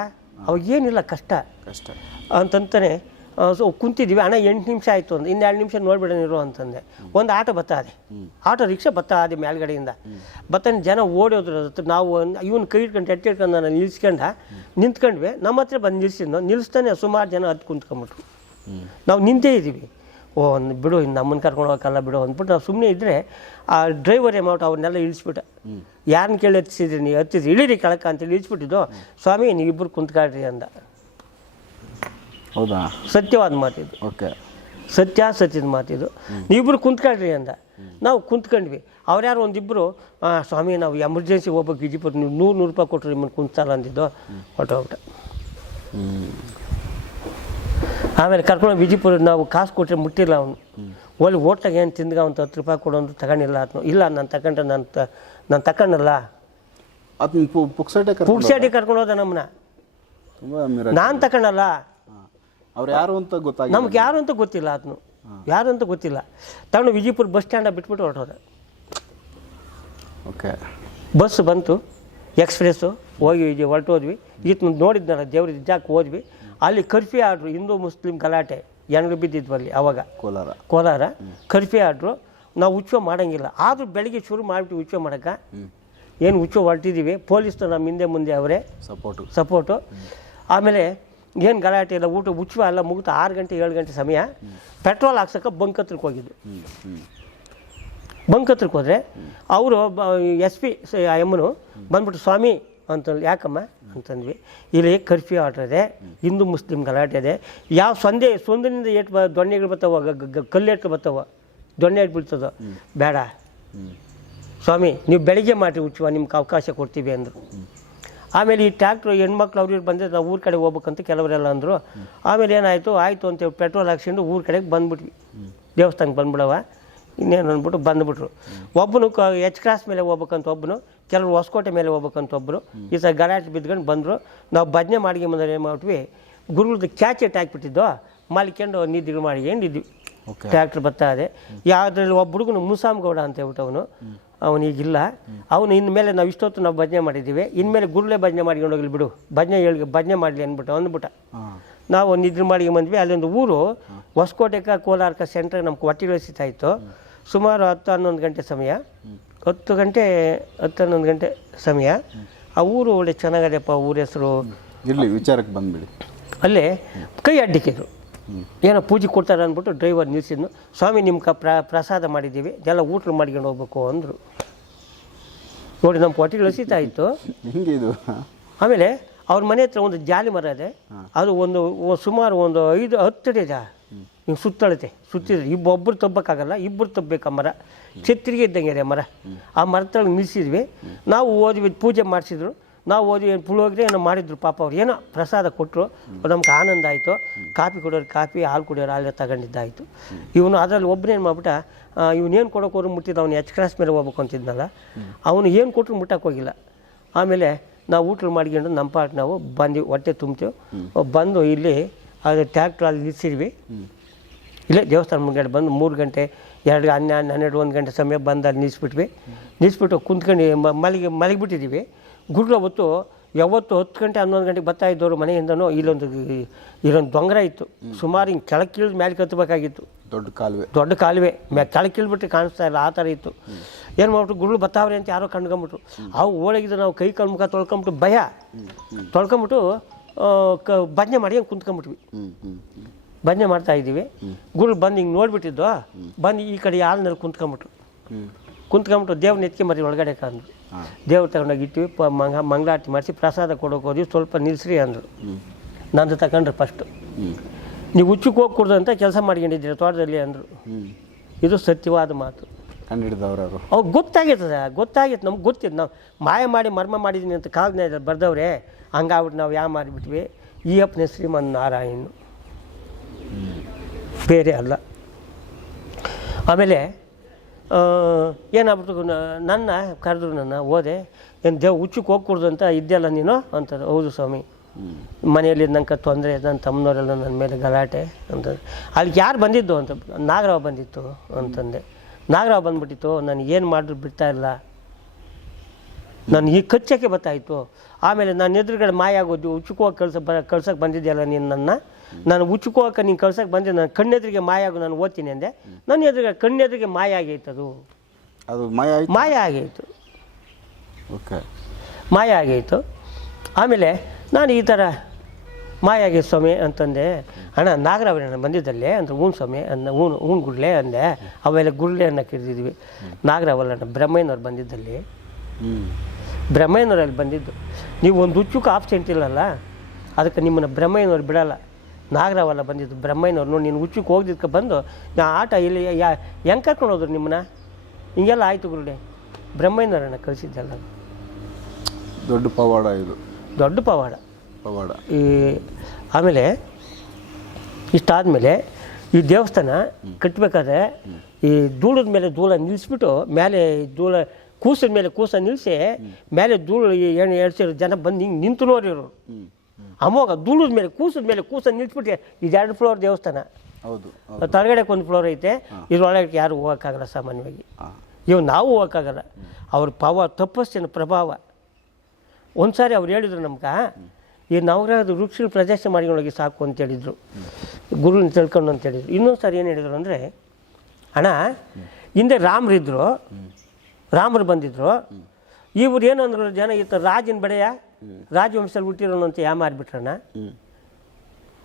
ಅವಾಗ ಏನಿಲ್ಲ ಕಷ್ಟ. ಕಷ್ಟ. ಅಂತಂತಾನೆ ಸೊ ಕುಂತಿದ್ದೀವಿ ಅಣ್ಣ ಎಂಟು ನಿಮಿಷ ಆಯಿತು ಅಂತ ಇನ್ನೆರಡು ಎರಡು ನಿಮಿಷ ನೋಡ್ಬೇಡ ನೀರು ಅಂತಂದೆ. ಒಂದು ಆಟೋ ಬತ್ತಾದೆ ಆಟೋ ರಿಕ್ಷಾ ಬತ್ತಾ ಅದೇ ಮೇಲ್ಗಡೆಯಿಂದ. ಬತ್ತಾನೆ ಜನ ಓಡೋದ್ರ ಹತ್ರ ನಾವು ಇವನು ಕೈ ಇಟ್ಕೊಂಡು ಎಟ್ಟಿ ಇಟ್ಕೊಂಡು ನಾನು ನಿಲ್ಸ್ಕೊಂಡ ನಿಂತ್ಕೊಂಡ್ವಿ. ನಮ್ಮ ಹತ್ರ ಬಂದು ನಿಲ್ಸಿದ್ನು. ನಿಲ್ಲಿಸ್ತಾನೆ ಸುಮಾರು ಜನ ಹತ್ತು ಕುಂತ್ಕೊಂಬಿಟ್ರು. ನಾವು ನಿಂತೇ ಇದ್ದೀವಿ. ಓ ಒಂದು ಬಿಡು ಇನ್ನು ನಮ್ಮನ್ನು ಕರ್ಕೊಂಡು ಹೋಗಕ್ಕಲ್ಲ ಬಿಡು ಅಂದ್ಬಿಟ್ಟು ನಾವು ಸುಮ್ಮನೆ ಇದ್ದರೆ ಆ ಡ್ರೈವರ್ ಎಮೌಂಟ್ ಅವ್ರನ್ನೆಲ್ಲ ಇಳಿಸ್ಬಿಟ್ಟ. ಯಾರನ್ನ ಕೇಳಿ ಹತ್ತಿಸಿದ್ರಿ ನೀವು ಹತ್ತಿದ್ರಿ ಇಳಿರಿ ಕೆಳಕ ಅಂತೇಳಿ ಇಳಿಸ್ಬಿಟ್ಟಿದ್ದು. ಸ್ವಾಮಿ ನೀವಿಬ್ಬರು ಕುಂತ್ಕೊಳ್ರಿ ಅಂದ. ಹೌದಾ? ಸತ್ಯವಾದ ಮಾತಿದು ಓಕೆ. ಸತ್ಯ ಸತ್ಯದ ಮಾತಿದು ನೀವಿಬ್ರು ಕುಂತ್ಕೊಳ್ರಿ ಅಂದ. ನಾವು ಕುಂತ್ಕೊಂಡ್ವಿ. ಅವ್ರ್ಯಾರು ಒಂದಿಬ್ಬರು ಸ್ವಾಮಿ ನಾವು ಎಮರ್ಜೆನ್ಸಿ ಹೋಗ್ಬೇಕು ವಿಜಯಪುರ ನೀವು ನೂರು ನೂರು ರೂಪಾಯಿ ಕೊಟ್ಟರು ನಿಮ್ಮನ್ನು ಕುಂತಲ್ಲ ಅಂದಿದ್ದು. ಹೊಟ್ಟೋಗ್ಬಿಟ್ಟ ಆಮೇಲೆ ಕರ್ಕೊಂಡು ಬಿಜಿಪುರ ನಾವು ಕಾಸು ಕೊಟ್ಟರೆ ಮುಟ್ಟಿಲ್ಲ ಅವನು. ಒಳ್ಳೆ ಓಟ್ಲಾಗ ಏನು ತಿಂದ್ಗ ಅವ್ನು ಹತ್ತು ರೂಪಾಯಿ ಕೊಡೋದು ತಗೊಂಡಿಲ್ಲ ಆತನು. ಇಲ್ಲ ನಾನು ತಗೊಂಡ್ರೆ ನಾನು ತ ನಾನು ಅದನ್ನ ಪು ಪುಕ್ಸಟೆ ಕರ್ಕೊಂಡು ಪುಕ್ಸಾಟಿ ಕರ್ಕೊಂಡು ಹೋದ ನಮ್ಮನ್ನ ನಾನು ತಕೊಂಡಲ್ಲ? ಅವ್ರು ಯಾರು ಅಂತ ಗೊತ್ತಾಗ ನಮ್ಗೆ ಯಾರು ಅಂತ ಗೊತ್ತಿಲ್ಲ ಆತನು ಯಾರು ಅಂತ ಗೊತ್ತಿಲ್ಲ. ತಗೊಂಡು ವಿಜಯಪುರ ಬಸ್ ಸ್ಟ್ಯಾಂಡ ಬಿಟ್ಬಿಟ್ಟು ಹೊರಟೋದ. ಓಕೆ. ಬಸ್ ಬಂತು ಎಕ್ಸ್ಪ್ರೆಸ್ಸು ಹೋಗಿ ಇದು ಹೊರಟೋದ್ವಿ ಈತ ನೋಡಿದ್ನಲ್ಲ ದೇವ್ರ ಜಾಕ್ ಹೋದ್ವಿ. ಅಲ್ಲಿ ಕರ್ಫ್ಯೂ ಆಡ್ರು ಹಿಂದೂ ಮುಸ್ಲಿಂ ಗಲಾಟೆ ಎಣ್ಣೆ ಬಿದ್ದಿದ್ವಲ್ಲಿ ಅವಾಗ. ಕೋಲಾರ. ಕೋಲಾರ. ಕರ್ಫ್ಯೂ ಆರ್ಡ್ರು ನಾವು ಉಚ್ಚ ಮಾಡೋಂಗಿಲ್ಲ. ಆದರೂ ಬೆಳಿಗ್ಗೆ ಶುರು ಮಾಡಿಬಿಟ್ಟು ಉಚ್ಚ ಮಾಡೋಕ್ಕೆ ಏನು ಹುಚ್ಚು ಹೊರಟಿದ್ದೀವಿ ಪೊಲೀಸ್ರು ನಮ್ಮ ಹಿಂದೆ ಮುಂದೆ ಅವರೇ. ಸಪೋರ್ಟು ಸಪೋರ್ಟು ಆಮೇಲೆ ಏನು ಗಲಾಟೆ ಇಲ್ಲ ಊಟ ಉತ್ಸವ ಎಲ್ಲ ಮುಗಿತು ಆರು ಗಂಟೆ ಏಳು ಗಂಟೆ ಸಮಯ. ಪೆಟ್ರೋಲ್ ಹಾಕ್ಸೋಕೆ ಬಂಕ್ ಹತ್ರಕ್ಕೆ ಹೋಗಿದ್ದು ಬಂಕ್ ಹತ್ರಕ್ಕೆ ಹೋದರೆ ಅವರು ಎಸ್ ಪಿ ಎಮ್ಮನು ಬಂದ್ಬಿಟ್ಟು ಸ್ವಾಮಿ ಅಂತಂದು ಯಾಕಮ್ಮ? ಅಂತಂದ್ವಿ. ಇಲ್ಲಿ ಕರ್ಫ್ಯೂ ಆರ್ಡರ್ ಇದೆ ಹಿಂದೂ ಮುಸ್ಲಿಂ ಗಲಾಟೆ ಇದೆ. ಯಾವ ಸೊಂದೆ ಸೊಂದಿನಿಂದ ಏಟ್ ಬ ದೊಣ್ಣೆಗಳು ಬರ್ತಾವ ಗ- ಬರ್ತಾವ ದೊಣ್ಣೆ ಇಟ್ಬಿಡ್ತದ ಬೇಡ. ಸ್ವಾಮಿ ನೀವು ಬೆಳಿಗ್ಗೆ ಮಾಡಿರಿ ಹುಚ್ಚುವ ನಿಮ್ಗೆ ಅವಕಾಶ ಕೊಡ್ತೀವಿ ಅಂದರು. ಆಮೇಲೆ ಈ ಟ್ಯಾಕ್ಟ್ರು ಹೆಣ್ಮಕ್ಳು ಅವ್ರಿಗೆ ಬಂದರೆ ನಾವು ಊರ ಕಡೆ ಹೋಗ್ಬೇಕಂತ ಕೆಲವರೆಲ್ಲ ಅಂದರು. ಆಮೇಲೆ ಏನಾಯಿತು? ಆಯಿತು ಅಂತೇಳಿ ಪೆಟ್ರೋಲ್ ಹಾಕ್ಸ್ಕೊಂಡು ಊರ ಕಡೆಗೆ ಬಂದ್ಬಿಟ್ವಿ. ದೇವಸ್ಥಾನಕ್ಕೆ ಬಂದ್ಬಿಡವ. ಇನ್ನೇನು ಅಂದ್ಬಿಟ್ಟು ಬಂದ್ಬಿಟ್ರು. ಒಬ್ಬನು ಕ ಎಚ್ ಕ್ರಾಸ್ ಮೇಲೆ ಹೋಗ್ಬೇಕಂತ ಒಬ್ಬನು ಕೆಲವರು ಹೊಸಕೋಟೆ ಮೇಲೆ ಹೋಗ್ಬೇಕಂತ ಒಬ್ಬರು ಈ ಥರ ಗಲಾಟೆ ಬಿದ್ಕೊಂಡು ಬಂದರು. ನಾವು ಭಜನೆ ಮಾಡಿಗೆ ಬಂದ್ರೆ ಏನು ಮಾಡ್ಬಿಟ್ವಿ ಗುರುಗಳದ್ದು ಕ್ಯಾಚೆಟ್ ಹಾಕ್ಬಿಟ್ಟಿದ್ದೋ ಮಾಲಿಕೊಂಡು ನಿದ್ದೆ ಮಾಡಿ ಓಕೆ ಟ್ರ್ಯಾಕ್ಟರ್ ಬರ್ತಾ ಇದೆ. ಯಾವುದ್ರಲ್ಲಿ ಒಬ್ಬ ಹುಡುಗನು ಮುಸಾಮ್ ಗೌಡ ಅಂತ ಹೇಳ್ಬಿಟ್ಟು ಅವನು. ಅವನಿಗಿಲ್ಲ ಅವನು ಇನ್ಮೇಲೆ ನಾವು ಇಷ್ಟೊತ್ತು ನಾವು ಭಜನೆ ಮಾಡಿದ್ದೀವಿ. ಇನ್ಮೇಲೆ ಗುರುಳೆ ಭಜನೆ ಮಾಡ್ಕೊಂಡು ಹೋಗ್ಲಿ ಬಿಡು. ಭಜನೆ ಹೇಳಿ ಭಜನೆ ಮಾಡಲಿ ಅಂದ್ಬಿಟ್ಟು ಅಂದ್ಬಿಟ್ಟ. ನಾವು ಒಂದು ಇದ್ರ ಮಾಡಿ ಬಂದ್ವಿ. ಅಲ್ಲೊಂದು ಊರು ಹೊಸಕೋಟೆಕ ಕೋಲಾರಕ ಸೆಂಟ್ರ್ ನಮ್ಗೆ ಹೊಟ್ಟೆ ಸಿಗ್ತಾ ಇತ್ತು. ಸುಮಾರು ಹತ್ತು ಹನ್ನೊಂದು ಗಂಟೆ ಸಮಯ. ಹತ್ತು ಗಂಟೆ ಹತ್ತು ಹನ್ನೊಂದು ಗಂಟೆ ಸಮಯ. ಆ ಊರು ಒಳ್ಳೆ ಚೆನ್ನಾಗದೆಪ್ಪ ಊರ ಹೆಸರು. ಇಲ್ಲಿ ವಿಚಾರಕ್ಕೆ ಬಂದ್ಬಿಡಿ. ಅಲ್ಲೇ ಕೈ ಅಡ್ಡಿಕ್ಕಿದ್ರು ಏನೋ ಪೂಜೆ ಕೊಡ್ತಾರೆ ಅಂದ್ಬಿಟ್ಟು ಡ್ರೈವರ್ ನಿಲ್ಸಿದ್ನು. ಸ್ವಾಮಿ ನಿಮ್ಮ ಕ ಪ್ರ ಪ್ರಸಾದ ಮಾಡಿದ್ದೀವಿ ಎಲ್ಲ ಊಟ ಮಾಡ್ಕೊಂಡು ಹೋಗ್ಬೇಕು ಅಂದರು. ನೋಡಿ ನಮ್ಮ ಹೊಟ್ಟೆಗಳು ಹಸಿತಾ ಇತ್ತು ಹೆಂಗೆ ಇದು? ಆಮೇಲೆ ಅವ್ರ ಮನೆ ಹತ್ರ ಒಂದು ಜಾಲಿ ಮರ ಇದೆ. ಅದು ಒಂದು ಸುಮಾರು ಒಂದು ಐದು ಹತ್ತು ಅಡಿ ಇದೆ. ಹಿಂಗೆ ಸುತ್ತಳತೆ ಸುತ್ತಿದ್ರೆ ಇಬ್ಬೊಬ್ಬರು ತಬ್ಬಕ್ಕಾಗಲ್ಲ ಇಬ್ಬರು ತಬ್ಬಬೇಕು ಆ ಮರ. ಛತ್ರಿಗೆ ಇದ್ದಂಗೆ ಇದೆ ಆ ಮರ. ಆ ಮರದೊಳಗೆ ನಿಲ್ಲಿಸಿದ್ವಿ ನಾವು ಓದ್ವಿ ಪೂಜೆ ಮಾಡಿಸಿದ್ರು. ನಾವು ಓದಿ ಏನು ಪುಳಿಯೋಗರೆ ಏನೋ ಮಾಡಿದ್ರು ಪಾಪ ಅವ್ರು ಏನೋ ಪ್ರಸಾದ ಕೊಟ್ಟರು ನಮ್ಗೆ ಆನಂದ ಆಯಿತು. ಕಾಫಿ ಕುಡಿಯೋರು ಕಾಫಿ ಹಾಲು ಕುಡಿಯೋರು ಹಾಲು ತಗೊಂಡಿದ್ದಾಯಿತು. ಇವನು ಅದರಲ್ಲಿ ಒಬ್ಬನೇನು ಮಾಡ್ಬಿಟ್ಟ ಇವನೇನು ಕೊಡೋಕೆ ಹೋದ್ರು ಮುಟ್ಟಿದ್ದು ಅವ್ನು ಎಚ್ ಕ್ರಾಸ್ ಮೇಲೆ ಹೋಗ್ಬೇಕು ಅಂತಿದ್ನಲ್ಲ ಅವನು ಏನು ಕೊಟ್ಟರು ಮುಟ್ಟಕ್ಕೆ ಹೋಗಿಲ್ಲ. ಆಮೇಲೆ ನಾವು ಊಟ ಮಾಡ್ಕೊಂಡು ನಮ್ಮ ಪಾಟ್ ನಾವು ಬಂದು ಹೊಟ್ಟೆ ತುಂಬ್ತೀವಿ. ಬಂದು ಇಲ್ಲಿ ಅದು ಟ್ಯಾಕ್ಟ್ರಲ್ಲಿ ನಿಲ್ಲಿಸಿದ್ವಿ ಇಲ್ಲೇ ದೇವಸ್ಥಾನ ಮುಂದ್ಗಡೆ ಬಂದು ಮೂರು ಗಂಟೆ ಎರಡು ಹನ್ನೆರಡು ಹನ್ನೆರಡು ಒಂದು ಗಂಟೆ ಸಮಯ ಬಂದು ಅಲ್ಲಿ ನಿಲ್ಲಿಸ್ಬಿಟ್ವಿ ನಿಲ್ಲಿಸ್ಬಿಟ್ಟು ಕುಂತ್ಕೊಂಡು ಮಲಗಿ ಮಲಗಿಬಿಟ್ಟಿದ್ದೀವಿ ಗುಡ್ಲ ಅವತ್ತು ಯಾವತ್ತು ಹತ್ತು ಗಂಟೆ ಹನ್ನೊಂದು ಗಂಟೆಗೆ ಬರ್ತಾ ಇದ್ದವರು ಮನೆಯಿಂದನೂ ಇಲ್ಲೊಂದು ಇಲ್ಲೊಂದು ದೊಂಗರ ಇತ್ತು. ಸುಮಾರು ಹಿಂಗೆ ಕೆಳಕ್ಕಿಳಿದ ಕೀಳಿದ ಮೇಲೆ ಕತ್ತಬೇಕಾಗಿತ್ತು ದೊಡ್ಡ ಕಾಲುವೆ. ದೊಡ್ಡ ಕಾಲುವೆ. ಮ್ಯಾ ಕೆಳಗೆ ಕೀಳ್ಬಿಟ್ಟು ಕಾಣಿಸ್ತಾ ಇಲ್ಲ ಆ ಥರ ಇತ್ತು. ಏನು ಮಾಡ್ಬಿಟ್ಟು ಗುರುಗಳು ಬತ್ತಾವ್ರೆ ಅಂತ ಯಾರೋ ಕಂಡ್ಕೊಂಬಿಟ್ರು. ಅವು ಓಡಾಗಿದ್ದು ನಾವು ಕೈ ಕಾಲು ಮುಖ ತೊಳ್ಕೊಂಬಿಟ್ಟು ಭಯ. ತೊಳ್ಕೊಂಬಿಟ್ಟು ಕ ಭಜನೆ ಮಾಡಿ ಹಂಗೆ ಕುಂತ್ಕೊಂಬಿಟ್ವಿ. ಭಜನೆ ಮಾಡ್ತಾ ಇದ್ದೀವಿ. ಗುರುಳು ಬಂದು ಹಿಂಗೆ ನೋಡಿಬಿಟ್ಟಿದ್ದು ಬಂದು ಈ ಕಡೆ ಹಾಲ್ನಲ್ಲಿ ಕುಂತ್ಕೊಂಬಿಟ್ರು. ಹ್ಞೂ ಕುಂತ್ಕೊಂಬಿಟ್ಟು ದೇವ್ರನ್ನ ಎತ್ಕೆ ಮರಿ ಒಳಗಡೆ ಕಂದ್ರು. ದೇವ್ರು ದೇವ್ರ ತಗೊಂಡೋಗಿ ಇಟ್ವಿ ಪ ಮಂಗ ಮಂಗಳಾರತಿ ಮಾಡಿಸಿ ಪ್ರಸಾದ ಕೊಡೋಕೆ ಹೋದ್ವಿ ಸ್ವಲ್ಪ ನಿಲ್ಲಿಸ್ರಿ ಅಂದರು. ನಂದು ತಗೊಂಡ್ರು ಫಸ್ಟು ನೀವು ಹುಚ್ಚಕ್ಕೆ ಹೋಗಿ ಕುಡ್ದು ಅಂತ ಕೆಲಸ ಮಾಡ್ಕೊಂಡಿದ್ದೀರಿ ತೋಟದಲ್ಲಿ ಅಂದರು. ಇದು ಸತ್ಯವಾದ ಮಾತು. ಕಂಡು ಹಿಡಿದವ್ರು ಅವರು ಗೊತ್ತಾಗಿರ್ತದೆ ಗೊತ್ತಾಗಿತ್ತು ನಮ್ಗೆ ಗೊತ್ತಿತ್ತು. ನಾವು ಮಾಯ ಮಾಡಿ ಮರ್ಮ ಮಾಡಿದ್ದೀನಿ ಅಂತ ಕಾಗದ ಬರ್ದವ್ರೆ ಹಂಗಾಗ್ಬಿಟ್ಟು ನಾವು ಯಾವ ಮಾಡಿಬಿಟ್ವಿ? ಈ ಅಪ್ಪನ ಶ್ರೀಮನ್ ನಾರಾಯಣ ಬೇರೆ ಅಲ್ಲ. ಆಮೇಲೆ ಆ, ಏನಾಗ್ಬಿಟ್ಟು ನನ್ನ ಕರೆದ್ರು ನನ್ನ ಓದೆ ಏನು ದೇವ್ ಹುಚ್ಚಕ್ಕೆ ಹೋಗ್ಕೊಡ್ದು ಅಂತ ಇದ್ದೆಲ್ಲ ನೀನು? ಅಂತಾರೆ. ಹೌದು ಸ್ವಾಮಿ. ಮನೆಯಲ್ಲಿ ನಂಗೆ ತೊಂದರೆ ನನ್ನ ತಮ್ಮನವರೆಲ್ಲ ನನ್ನ ಮೇಲೆ ಗಲಾಟೆ ಅಂತ ಅಲ್ಲಿಗೆ ಯಾರು ಬಂದಿದ್ದು ಅಂತ ನಾಗರಾವ್ ಬಂದಿತ್ತು ಅಂತಂದೆ. ನಾಗರಾವ್ ಬಂದ್ಬಿಟ್ಟಿತ್ತು. ನಾನು ಏನು ಮಾಡಿದ್ರು ಬಿಡ್ತಾ ಇಲ್ಲ. ನಾನು ಈ ಕಚ್ಚಕ್ಕೆ ಬರ್ತಾಯಿತ್ತು ಆಮೇಲೆ ನಾನು ಎದುರುಗಡೆ ಮಾಯಾಗೋದು ಆಗೋದು ಉಚ್ಚುಕೋಗಿ ಕಳ್ಸ ಬ ಕಳ್ಸಕ್ಕೆ ಬಂದಿದ್ದೆಯಲ್ಲ ನೀನು ನನ್ನ? ನಾನು ಉಚ್ಚುಕೋಕ ನೀನು ಕಳ್ಸಕ್ಕೆ ಬಂದೆ ನಾನು ಕಣ್ಣೆದುರಿಗೆ ಮಾಯ ಆಗು ನಾನು ಓದ್ತೀನಿ ಅಂದೆ. ನನ್ನ ಎದುರಿಗೆ ಕಣ್ಣೆದುರಿಗೆ ಮಾಯ ಆಗೈತೆ ಅದು ಅದು ಮಾಯ ಆಯ್ತು? ಮಾಯ ಆಗೈತು. ಓಕೆ. ಮಾಯ ಆಗೈತು. ಆಮೇಲೆ ನಾನು ಈ ಥರ ಮಾಯ ಆಗೈತೆ ಸ್ವಾಮಿ ಅಂತಂದೆ. ಅಣ್ಣ ನಾಗರಾವಣ ಬಂದಿದ್ದಲ್ಲಿ ಅಂತ ಹೂನ್ ಸ್ವಾಮಿ ಅನ್ನ ಹೂನ್ ಹೂನ್ ಗುಡ್ಲೆ ಅಂದೆ. ಅವೆಲ್ಲ ಗುಡ್ಲೆ ಅನ್ನ ಕಿರಿದಿದ್ವಿ. ನಾಗರಾವಲ್ಲ ಬ್ರಹ್ಮಯ್ಯನವ್ರು ಬಂದಿದ್ದಲ್ಲಿ. ಹ್ಞೂ ಬ್ರಹ್ಮಯ್ಯನವರಲ್ಲಿ ಬಂದಿದ್ದು. ನೀವು ಒಂದು ಹುಚ್ಚುಕ ಆಪ್ಷನ್ ಇಲ್ಲಲ್ಲ ಅದಕ್ಕೆ ನಿಮ್ಮನ್ನು ಬ್ರಹ್ಮಯ್ಯನವ್ರು ಬಿಡಲ್ಲ. ನಾಗರಾವಲ್ಲ ಬಂದಿದ್ದು ಬ್ರಹ್ಮಯ್ಯನವ್ರು ನೋಡಿ ನೀನು ಹುಚ್ಚಕ್ಕೆ ಹೋಗಿದ್ದಕ್ಕೆ ಬಂದು ನಾ ಆಟ ಇಲ್ಲಿ ಯಾ ಹೆಂಗೆ ಕರ್ಕೊಂಡು ಹೋದ್ರು ನಿಮ್ಮನ್ನ? ಹಿಂಗೆಲ್ಲ ಆಯಿತು ಗುರುಡೆ ಬ್ರಹ್ಮಯ್ಯನವರನ್ನ ಕಳಿಸಿದ್ದಲ್ಲ ದೊಡ್ಡ ಪವಾಡ ಇದು. ದೊಡ್ಡ ಪವಾಡ. ಪವಾಡ. ಈ ಆಮೇಲೆ ಇಷ್ಟಾದಮೇಲೆ ಈ ದೇವಸ್ಥಾನ ಕಟ್ಟಬೇಕಾದ್ರೆ ಈ ಧೂಳದ ಮೇಲೆ ಧೂಳ ನಿಲ್ಲಿಸ್ಬಿಟ್ಟು ಮೇಲೆ ಧೂಳ ಕೂಸಿದ ಮೇಲೆ ಕೂಸ ನಿಲ್ಲಿಸಿ ಮೇಲೆ ಧೂಳು ಏನು ಎರಡು ಜನ ಬಂದು ಹಿಂಗೆ ನಿಂತು ನೋಡಿರೋರು ಅಮೋಘ ದುಳಿದ ಮೇಲೆ ಕೂಸದ ಮೇಲೆ ಕೂಸ ನಿಲ್ಲಿಸ್ಬಿಟ್ಟು ಇದೆರಡು ಫ್ಲೋರ್ ದೇವಸ್ಥಾನ. ಹೌದು ತಳಗಡೆಗೆ ಒಂದು ಫ್ಲೋರ್ ಐತೆ. ಇದ್ರೊಳಗೆ ಯಾರು ಹೋಗೋಕ್ಕಾಗಲ್ಲ ಸಾಮಾನ್ಯವಾಗಿ. ಇವ್ ನಾವು ಹೋಗೋಕ್ಕಾಗಲ್ಲ. ಅವ್ರ ಪವ ತಪಸ್ಸಿನ ಪ್ರಭಾವ. ಒಂದು ಸಾರಿ ಅವ್ರು ಹೇಳಿದ್ರು ನಮ್ಗೆ ಈ ನವಗ್ರಹದ ವೃಕ್ಷ ಪ್ರದರ್ಶನ ಮಾಡ್ಕೊಂಡೋಗಿ ಸಾಕು ಅಂತ ಹೇಳಿದ್ರು. ಗುರುನ ತಿಳ್ಕೊಂಡು ಅಂತ ಹೇಳಿದ್ರು. ಇನ್ನೊಂದು ಸಾರಿ ಏನು ಹೇಳಿದ್ರು ಅಂದರೆ ಅಣ್ಣ ಹಿಂದೆ ರಾಮರಿದ್ದರು ರಾಮರು ಬಂದಿದ್ರು. ಇವ್ರು ಏನು ಅಂದ್ರು ಜನ ಇತ್ತು ರಾಜನ ಬೆಳೆಯ ರಾಜವಂಶದಲ್ಲಿ ಹುಟ್ಟಿರೋನು ಅಂತ ಯಾ ಮಾರಿಬಿಟ್ರಣ್ಣ? ಹ್ಞೂ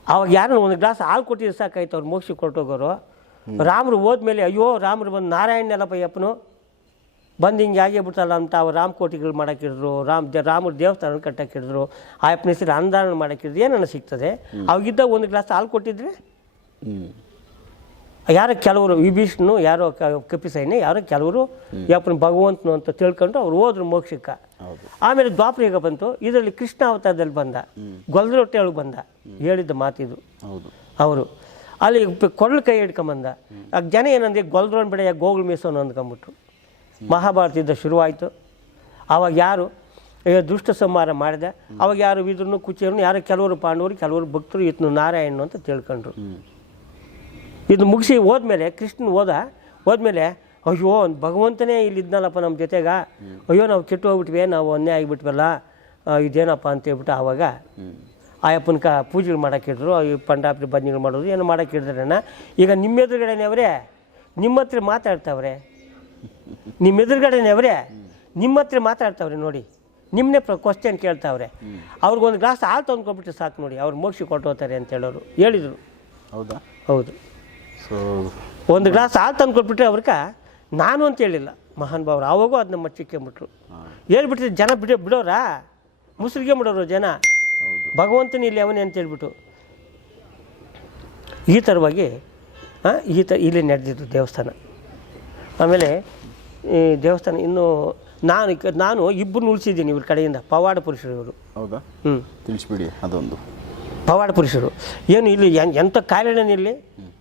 ಅವಾಗ ಯಾರು ಒಂದು ಗ್ಲಾಸ್ ಹಾಲು ಕೊಟ್ಟಿದ್ರೆ ಸಾಕಾಯ್ತು ಅವ್ರು ಮೋಕ್ಷ ಕೊಟ್ಟೋಗೋರು ರಾಮರು ಹೋದ್ಮೇಲೆ ಅಯ್ಯೋ ರಾಮರು ಬಂದು ನಾರಾಯಣನೆಲ್ಲಪ್ಪ ಯಪ್ಪನು ಬಂದು ಹಿಂಗೆ ಆಗೇ ಬಿಡ್ತಲ್ಲ ಅಂತ ಅವ್ರು ರಾಮಕೋಟಿಗಳು ಮಾಡೋಕ್ಕಿಡಿದ್ರು ರಾಮ್ ದೇ ರಾಮರ ದೇವಸ್ಥಾನ ಕಟ್ಟಕ್ಕಿಡಿದ್ರು ಆ ಯಪ್ಪನ ಹೆಸರು ಅನುದಾನ ಮಾಡೋಕ್ಕಿಡಿದ್ರು ಏನನ್ನ ಸಿಗ್ತದೆ? ಅವಾಗಿದ್ದ ಒಂದು ಗ್ಲಾಸ್ ಹಾಲು ಕೊಟ್ಟಿದ್ರೆ? ಯಾರೋ ಕೆಲವರು ವಿಭೀಷ್ಣು ಯಾರೋ ಕ- ಕಪಿಸೈನೆ ಯಾರೋ ಕೆಲವರು ಯಪ್ಪನ ಭಗವಂತನು ಅಂತ ತಿಳ್ಕೊಂಡು ಅವ್ರು ಹೋದ್ರು ಮೋಕ್ಷಕ್ಕೆ. ಆಮೇಲೆ ದ್ವಾಪರಿಗೆ ಬಂತು. ಇದರಲ್ಲಿ ಕೃಷ್ಣ ಅವತಾರದಲ್ಲಿ ಬಂದ. ಗೊಲ್ದ ರೊಟ್ಟೆ ಒಳಗೆ ಬಂದ. ಹೇಳಿದ್ದ ಮಾತಿದು. ಹೌದು. ಅವರು. ಅಲ್ಲಿ ಕೊರಳು ಕೈ ಹಿಡ್ಕೊಂಬಂದ. ಆ ಜನ ಏನಂದ್ರೆ ಗೊಲ್ದ್ರೋನ್ ಬೆಳೆಯ ಗೋಗುಳ ಮೀಸೋನು ಅಂದ್ಕೊಂಬಿಟ್ರು. ಮಹಾಭಾರತ ಯುದ್ಧ ಶುರುವಾಯಿತು. ಆವಾಗ ಯಾರು? ದುಷ್ಟ ಸಂಹಾರ ಮಾಡಿದ. ಅವಾಗ ಯಾರು ವಿದ್ರನು ಕುಚಿಯರು ಯಾರು ಕೆಲವರು ಪಾಂಡವರು ಕೆಲವರು ಭಕ್ತರು ಇತ್ತು ನಾರಾಯಣ ಅಂತ ತಿಳ್ಕೊಂಡ್ರು. ಇದು ಮುಗಿಸಿ ಹೋದ್ಮೇಲೆ ಕೃಷ್ಣನ್ ಹೋದ. ಹೋದ್ಮೇಲೆ ಅಯ್ಯೋ ಭಗವಂತನೇ ಇಲ್ಲಿ ಇದ್ನಲ್ಲಪ್ಪ ನಮ್ಮ ಜೊತೆಗೆ. ಅಯ್ಯೋ ನಾವು ಕೆಟ್ಟು ಹೋಗ್ಬಿಟ್ವಿ ನಾವು ಒಂದೇ ಆಗಿಬಿಟ್ವಲ್ಲ. ಇದೇನಪ್ಪ ಅಂತ ಹೇಳ್ಬಿಟ್ಟು ಆವಾಗ ಆಯಪ್ಪನ ಕ ಪೂಜೆಗಳು ಮಾಡೋಕ್ಕಿಡ್ರು ಈ ಪಂಡಾಪಿ ಬನ್ನಿಗಳು ಮಾಡೋದು ಏನು ಮಾಡೋಕ್ಕಿಡ್ದ್ರಣ್ಣ ಈಗ ನಿಮ್ಮ ಎದುರುಗಡೆನೇ ಅವರೇ ನಿಮ್ಮ ಹತ್ರ ಮಾತಾಡ್ತಾವ್ರೆ. ನಿಮ್ಮ ಎದುರುಗಡೆನೇ ಅವರೇ ನಿಮ್ಮ ಹತ್ರ ಮಾತಾಡ್ತಾವ್ರೆ ನೋಡಿ. ನಿಮ್ಮನ್ನೇ ಪ್ರ ಕ್ವಶನ್ ಕೇಳ್ತಾವ್ರೆ. ಅವ್ರಿಗೊಂದು ಗ್ಲಾಸ್ ಹಾಲು ತಂದ್ಕೊಂಡ್ಬಿಟ್ಟು ಸಾಕು ನೋಡಿ ಅವ್ರು ಮೋಕ್ಷಿ ಕೊಟ್ಟು ಹೋಗ್ತಾರೆ ಅಂತ ಹೇಳೋರು. ಹೇಳಿದರು. ಹೌದಾ? ಹೌದು. ಸೊ ಒಂದು ಗ್ಲಾಸ್ ಹಾಲು ತಂದು ಕೊಟ್ಬಿಟ್ರೆ ಅವ್ರಕ ನಾನು ಅಂತ ಹೇಳಿಲ್ಲ. ಮಹಾನ್ ಭಾವರು ಆವಾಗೂ ಅದನ್ನ ಮಚ್ಚಿಕ್ಕೊಂಬಿಟ್ರು. ಹೇಳ್ಬಿಟ್ಟಿದ್ರು ಹೇಳ್ಬಿಟ್ರೆ ಜನ ಬಿಡ ಬಿಡೋರಾ? ಮುಸುರಿಗೆ ಬಿಡೋರು ಜನ. ಭಗವಂತನ ಇಲ್ಲಿ ಅವನೇ ಅಂತ ಹೇಳ್ಬಿಟ್ಟು. ಈ ಥರವಾಗಿ ಈ ಥರ ಇಲ್ಲಿ ನಡೆದಿದ್ದು ದೇವಸ್ಥಾನ. ಆಮೇಲೆ ಈ ದೇವಸ್ಥಾನ ಇನ್ನು ನಾನು ನಾನು ಇಬ್ಬರು ಉಳಿಸಿದ್ದೀನಿ ಇವ್ರ ಕಡೆಯಿಂದ ಪವಾಡ ಪುರುಷರು ಇವರು. ಹೌದಾ? ಹ್ಞೂ ತಿಳಿಸ್ಬಿಡಿ ಅದೊಂದು. ಪವಾಡ ಪುರುಷರು. ಏನು ಇಲ್ಲಿ ಎಂಥ ಕಾಯಿಲೆನೇ ಇರಲಿ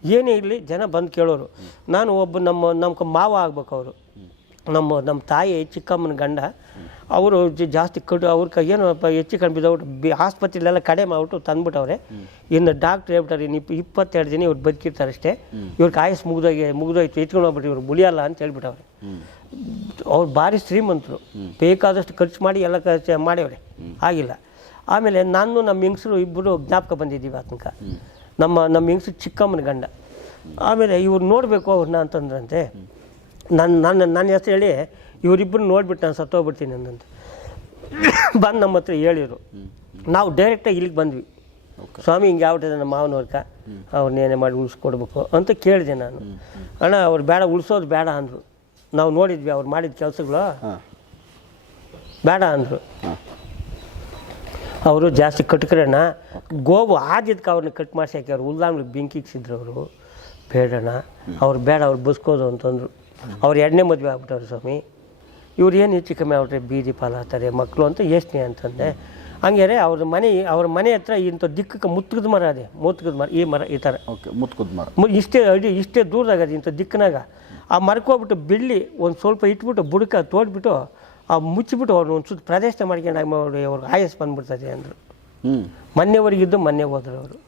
ಏನೇ ಇರಲಿ ಜನ ಬಂದು ಕೇಳೋರು. ನಾನು ಒಬ್ಬ ನಮ್ಮ ನಮ್ಮ ಮಾವ ಆಗ್ಬೇಕು ಅವರು. ನಮ್ಮ ನಮ್ಮ ತಾಯಿ, ಚಿಕ್ಕಮ್ಮನ ಗಂಡ. ಅವರು ಜಾಸ್ತಿ ಕಡು, ಅವ್ರ ಕೈ ಏನು ಹೆಚ್ಚು ಬಿದ್ದವ್ರು, ಬಿ, ಆಸ್ಪತ್ರೆಲೆಲ್ಲ ಕಡೆ ಮಾಡ್ಬಿಟ್ಟು ತಂದ್ಬಿಟ್ಟವ್ರೆ. ಇನ್ನು ಡಾಕ್ಟ್ರ್ ಹೇಳ್ಬಿಟ್ಟಾರೆ, ಇನ್ನು ಇಪ್ಪ, ಇಪ್ಪತ್ತೆರಡು ದಿನ ಇವ್ರು ಬದುಕಿರ್ತಾರೆ ಅಷ್ಟೇ. ಇವ್ರಿಗೆ ಆಯಸ್ ಮುಗ್ದೋಗಿ, ಮುಗ್ದೋಯ್ತು, ಎತ್ಕೊಂಡು ಹೋಗ್ಬಿಟ್ಟು ಇವ್ರು, ಮುಳಿಯಲ್ಲ ಅಂತ ಹೇಳ್ಬಿಟ್ಟವ್ರೆ. ಅವ್ರು ಭಾರಿ ಶ್ರೀಮಂತರು. ಬೇಕಾದಷ್ಟು ಖರ್ಚು ಮಾಡಿ ಎಲ್ಲ ಖರ್ಚು ಮಾಡ್ಯವ್ರೆ. ಆಗಿಲ್ಲ. ಆಮೇಲೆ ನಾನು, ನಮ್ಮ ಹೆಂಗಸರು ಇಬ್ಬರು ಜ್ಞಾಪಕ ಬಂದಿದ್ದೀವಿ ಆತನಕ ನಮ್ಮ ನಮ್ಮ ಹೆಂಗ್ಸು ಚಿಕ್ಕಮ್ಮನ ಗಂಡ. ಆಮೇಲೆ ಇವ್ರು ನೋಡಬೇಕು ಅವ್ರನ್ನ ಅಂತಂದ್ರಂತೆ. ನನ್ನ ನನ್ನ ನನ್ನ ಹೆಸರು ಹೇಳಿ ಇವರಿಬ್ಬರು ನೋಡಿಬಿಟ್ಟು ನಾನು ಸತ್ತೋಗ್ಬಿಡ್ತೀನಿ ಅಂದಂತೆ. ಬಂದು ನಮ್ಮ ಹತ್ರ ಹೇಳಿದರು ನಾವು ಡೈರೆಕ್ಟಾಗಿ ಇಲ್ಲಿಗೆ ಬಂದ್ವಿ. ಸ್ವಾಮಿ ಹಿಂಗೆ ಯಾವ್ದು ನಮ್ಮ ಮಾವನವ್ರಕ ಅವ್ರನ್ನೇನೇ ಮಾಡಿ ಉಳಿಸ್ಕೊಡ್ಬೇಕು ಅಂತ ಕೇಳಿದೆ ನಾನು. ಅಣ್ಣ ಅವ್ರು ಬೇಡ ಉಳಿಸೋದು ಬೇಡ ಅಂದರು. ನಾವು ನೋಡಿದ್ವಿ ಅವ್ರು ಮಾಡಿದ ಕೆಲಸಗಳು. ಬೇಡ ಅಂದರು. ಅವರು ಜಾಸ್ತಿ ಕಟ್ಕರಣ. ಗೋವು ಆದಿದ್ಕ ಅವ್ರನ್ನ ಕಟ್ ಮಾಡ್ಸಕ್ಕೆ ಅವ್ರು ಉಲ್ಲಾಂಗ್ಳಿಗೆ ಬೆಂಕಿಗ್ಸಿದ್ರು ಅವರು. ಬೇಡಣ ಅವ್ರು ಬೇಡ ಅವ್ರು ಬಸ್ಕೋದು ಅಂತಂದರು. ಅವ್ರು ಎರಡನೇ ಮದುವೆ ಆಗ್ಬಿಟ್ಟವ್ರು ಸ್ವಾಮಿ. ಇವ್ರು ಏನು ಹೆಚ್ಚು ಕಮ್ಮಿ ಅವ್ರೆ ಬೀದಿ ಪಾಲಾಗ್ತಾರೆ ಮಕ್ಕಳು ಅಂತ ಯೋಚನೆ ಅಂತಂದೆ. ಹಂಗಾರೆ ಅವ್ರ ಮನೆ ಅವ್ರ ಮನೆ ಹತ್ರ ಇಂಥ ದಿಕ್ಕಕ್ಕೆ ಮುತ್ತಗದ ಮರ ಅದೇ ಮುತ್ತಗದ ಮರ ಈ ಮರ ಈ ಥರ. ಓಕೆ ಮುತ್ತಗದ ಮರ. ಇಷ್ಟೇ ಅಡಿ ಇಷ್ಟೇ ದೂರದಾಗ ಅದು ಇಂಥ ದಿಕ್ಕನಾಗ. ಆ ಮರಕ್ಕೆ ಹೋಗ್ಬಿಟ್ಟು ಬೆಳ್ಳಿ ಒಂದು ಸ್ವಲ್ಪ ಇಟ್ಬಿಟ್ಟು ಬುಡಕ ತೋಡ್ಬಿಟ್ಟು ಆ ಮುಚ್ಚಿಬಿಟ್ಟು ಅವ್ರನ್ನ ಒಂದು ಸುತ್ತ ಪ್ರದರ್ಶನ ಮಾಡ್ಕೊಂಡು ಅವ್ರಿಗೆ ಅವ್ರಿಗೆ ಆಯಸ್ ಬಂದ್ಬಿಡ್ತದೆ ಅಂದರು. ಮೊನ್ನೆವರೆಗಿದ್ದು ಮೊನ್ನೆ ಹೋದ್ರು ಅವರು.